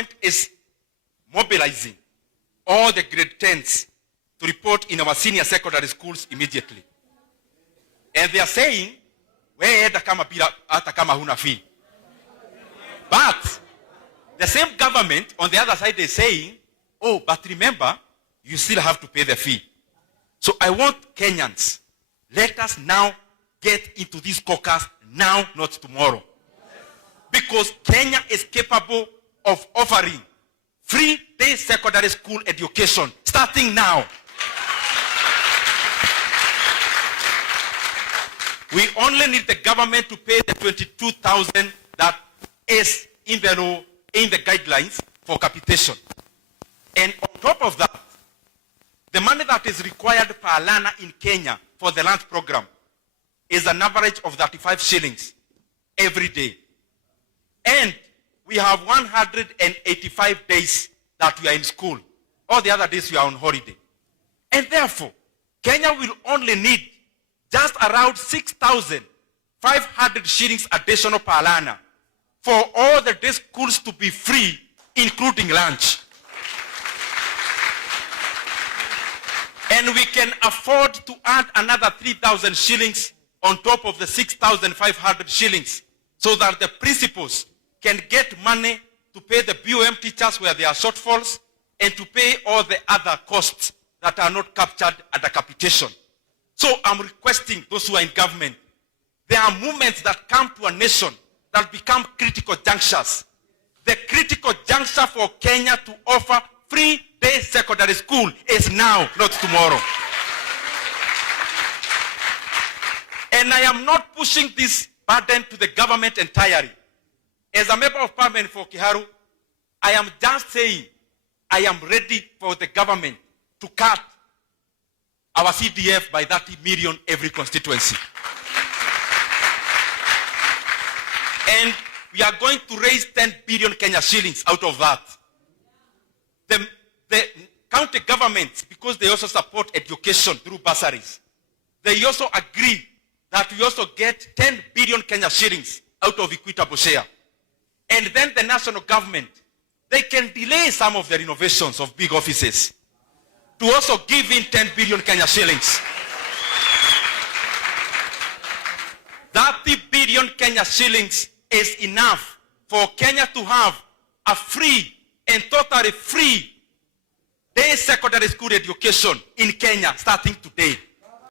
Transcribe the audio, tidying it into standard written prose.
government is mobilizing all the grade 10s to report in our senior secondary schools immediately. And they are saying, hata kama huna fee. But the same government on the other side is saying, oh, but remember, you still have to pay the fee. So I want Kenyans, let us now get into this caucus now, not tomorrow. Because Kenya is capable of offering free day secondary school education starting now. We only need the government to pay the 22,000 that is in the law, in the guidelines for capitation. And on top of that, the money that is required per learner in Kenya for the lunch program is an average of 35 shillings every day. And we have 185 days that we are in school. All the other days we are on holiday. And therefore, Kenya will only need just around 6,500 shillings additional per learner for all the day schools to be free, including lunch. And we can afford to add another 3,000 shillings on top of the 6,500 shillings so that the principals can get money to pay the BOM teachers where there are shortfalls and to pay all the other costs that are not captured at the capitation. So I'm requesting those who are in government, there are movements that come to a nation that become critical junctures. The critical juncture for Kenya to offer free day secondary school is now, not tomorrow. And I am not pushing this burden to the government entirely. As a member of parliament for Kiharu, I am just saying I am ready for the government to cut our CDF by 30 million every constituency. And we are going to raise 10 billion Kenya shillings out of that. The county governments, because they also support education through bursaries, they also agree that we also get 10 billion Kenya shillings out of equitable share. And then the national government, they can delay some of the renovations of big offices to also give in 10 billion Kenya shillings. 30 billion Kenya shillings is enough for Kenya to have a free and totally free day secondary school education in Kenya starting today.